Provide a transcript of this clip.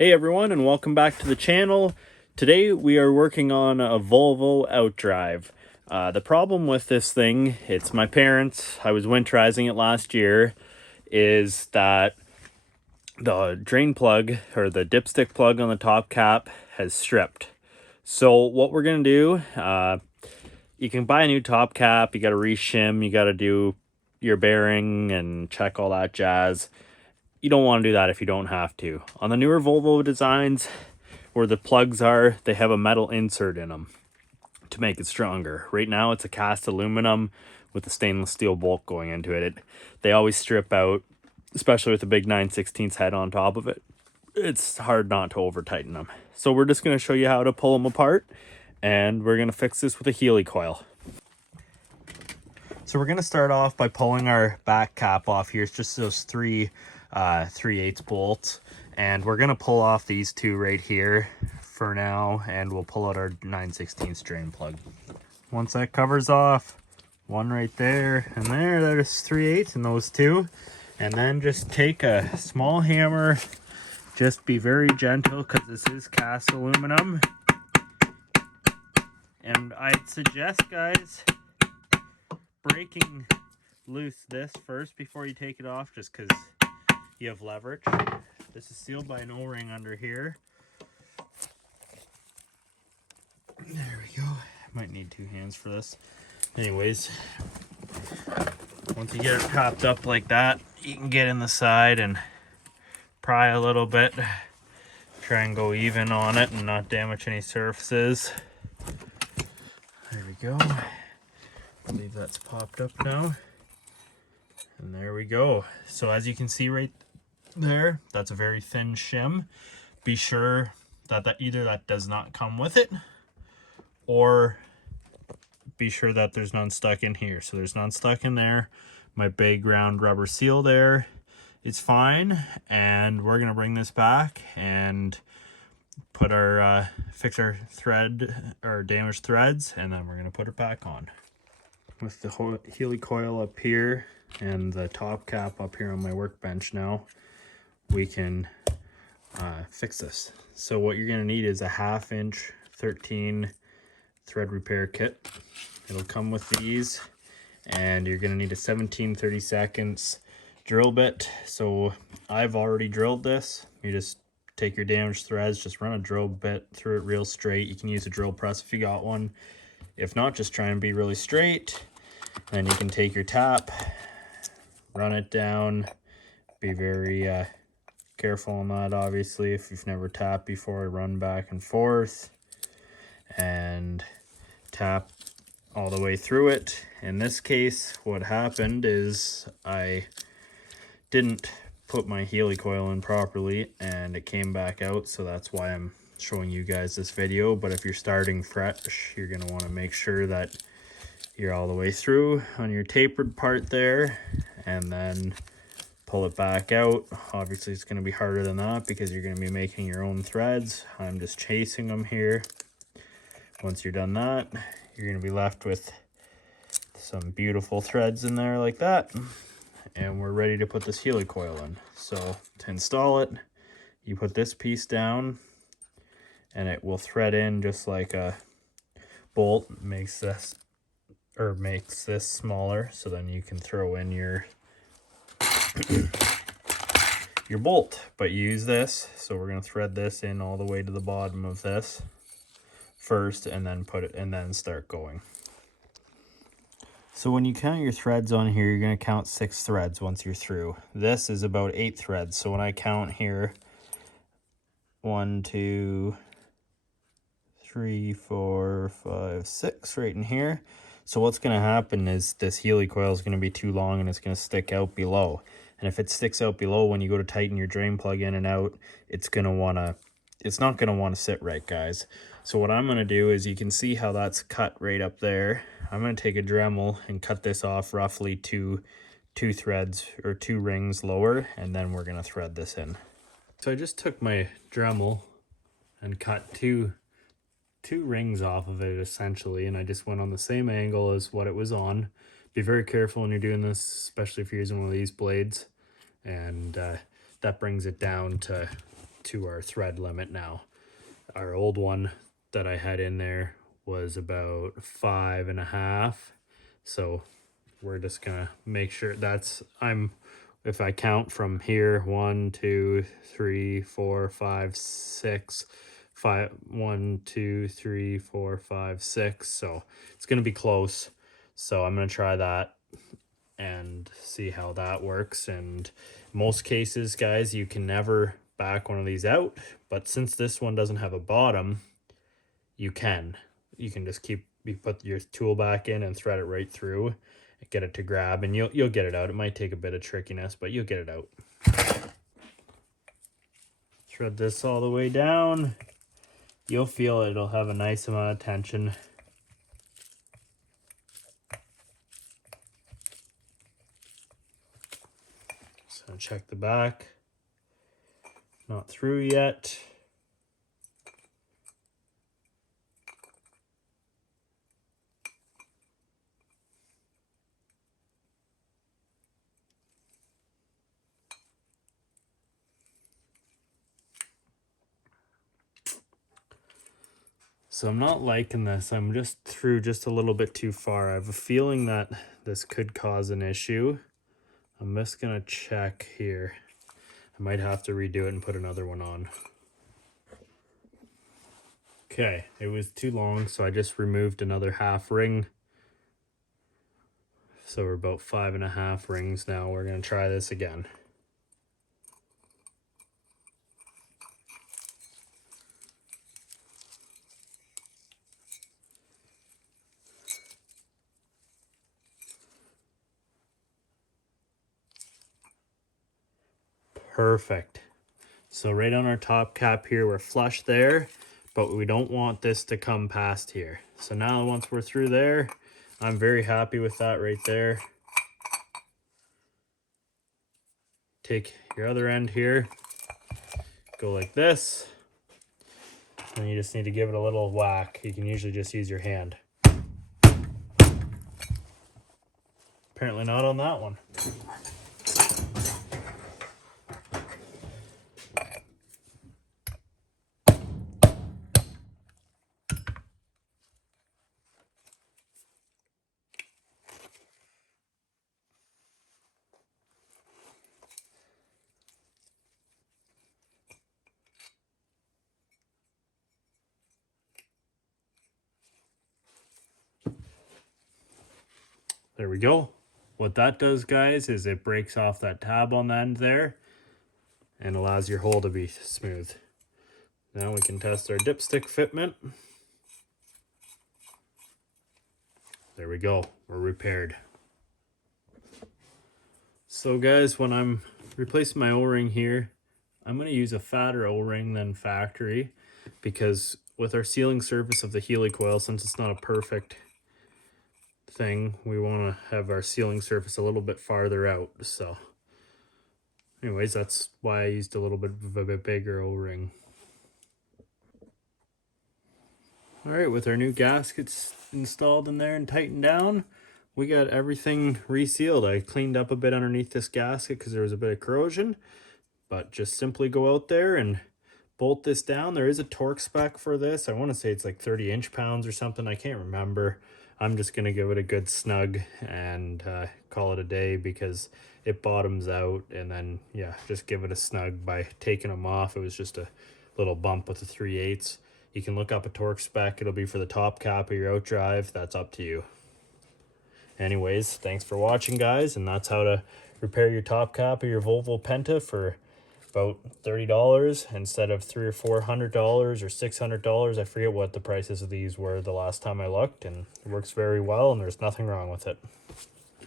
Hey everyone, and welcome back to the channel. Today we are working on a Volvo Outdrive. The problem with this thing, it's my parents', I was winterizing it last year, is that the drain plug or the dipstick plug on the top cap has stripped. So what we're going to do, you can buy a new top cap, you got to reshim, you got to do your bearing and check all that jazz. You don't want to do that if you don't have to. On the newer Volvo designs, where the plugs are, they have a metal insert in them to make it stronger. Right now, it's a cast aluminum with a stainless steel bolt going into it. They always strip out, especially with the big 9/16 head on top of it. It's hard not to over tighten them. So we're just going to show you how to pull them apart, and we're going to fix this with a Healy coil. So we're going to start off by pulling our back cap off here. It's just those three 3/8 bolts, and we're going to pull off these two right here for now, and we'll pull out our 9/16 drain plug. Once that covers off, one right there and there's 3/8 in those two. And then just take a small hammer, just be very gentle because this is cast aluminum. And I'd suggest, guys, breaking loose this first before you take it off, just because you have leverage. This is sealed by an O-ring under here. There we go. Might need two hands for this. Anyways, once you get it propped up like that, you can get in the side and pry a little bit. Try and go even on it and not damage any surfaces. There we go. I believe that's popped up now. And there we go. So as you can see right there, that's a very thin shim. Be sure that either that does not come with it, or be sure that there's none stuck in here. So there's none stuck in there. My big round rubber seal there, it's fine. And we're gonna bring this back and put our fix our thread or damaged threads, and then we're gonna put it back on. With the Healy coil up here and the top cap up here on my workbench now, we can fix this. So what you're gonna need is a 1/2 inch 13 thread repair kit. It'll come with these, and you're gonna need a 17/32 drill bit. So I've already drilled this. You just take your damaged threads, just run a drill bit through it real straight. You can use a drill press if you got one. If not, just try and be really straight. Then you can take your tap, run it down. Be very careful on that, obviously. If you've never tapped before, run back and forth and tap all the way through it. In this case, what happened is I didn't put my Healy coil in properly and it came back out, so that's why I'm showing you guys this video. But if you're starting fresh, you're going to want to make sure that you're all the way through on your tapered part there, and then pull it back out. Obviously it's going to be harder than that because you're going to be making your own threads. I'm just chasing them here. Once you're done that, you're going to be left with some beautiful threads in there like that, and we're ready to put this Healy coil in. So to install it, you put this piece down and it will thread in just like a bolt. Makes this smaller, so then you can throw in your your bolt. But you use this, so we're going to thread this in all the way to the bottom of this first, and then put it, and then start going. So when you count your threads on here, you're going to count 6 threads once you're through. This is about 8 threads. So when I count here, 1 2 3 4 5 6 right in here. So what's going to happen is this Healy coil is going to be too long and it's going to stick out below. And if it sticks out below, when you go to tighten your drain plug in and out, it's not going to want to sit right, guys. So what I'm going to do is, you can see how that's cut right up there. I'm going to take a Dremel and cut this off roughly two threads or 2 rings lower, and then we're going to thread this in. So I just took my Dremel and cut two rings off of it essentially, and I just went on the same angle as what it was on. Be very careful when you're doing this, especially if you're using one of these blades, and that brings it down to to our thread limit now. Our old one that I had in there was about 5.5. So we're just gonna make sure that's, if I count from here, 1, 2, 3, 4, 5, 6, 5, 1, 2, 3, 4, 5, 6. So it's gonna be close. So I'm gonna try that and see how that works. And most cases, guys, you can never back one of these out, but since this one doesn't have a bottom, you can just you put your tool back in and thread it right through, get it to grab, and you'll get it out. It might take a bit of trickiness, but you'll get it out. Thread this all the way down. You'll feel it'll have a nice amount of tension. So check the back. Not through yet. So I'm not liking this. I'm just through just a little bit too far. I have a feeling that this could cause an issue. I'm just gonna check here. I might have to redo it and put another one on. Okay, it was too long, so I just removed another half ring. So we're about 5.5 rings now. We're gonna try this again. Perfect. So right on our top cap here, we're flush there, but we don't want this to come past here. So now once we're through there, I'm very happy with that right there. Take your other end here, go like this, and you just need to give it a little whack. You can usually just use your hand. Apparently not on that one. There we go. What that does, guys, is it breaks off that tab on the end there and allows your hole to be smooth. Now we can test our dipstick fitment. There we go, we're repaired. So guys, when I'm replacing my O-ring here, I'm going to use a fatter O-ring than factory, because with our sealing surface of the helicoil, since it's not a perfect thing, we want to have our sealing surface a little bit farther out. So anyways, that's why I used a little bit of a bit bigger O-ring. All right, with our new gaskets installed in there and tightened down, we got everything resealed. I cleaned up a bit underneath this gasket because there was a bit of corrosion, but just simply go out there and bolt this down. There is a torque spec for this. I want to say it's like 30 inch-pounds or something. I can't remember. I'm just going to give it a good snug and call it a day, because it bottoms out, and then, yeah, just give it a snug by taking them off. It was just a little bump with the 3/8. You can look up a torque spec. It'll be for the top cap of your Outdrive. That's up to you. Anyways, thanks for watching, guys, and that's how to repair your top cap of your Volvo Penta for about $30 instead of $300 or $400 or $600. I forget what the prices of these were the last time I looked, and it works very well, and there's nothing wrong with it.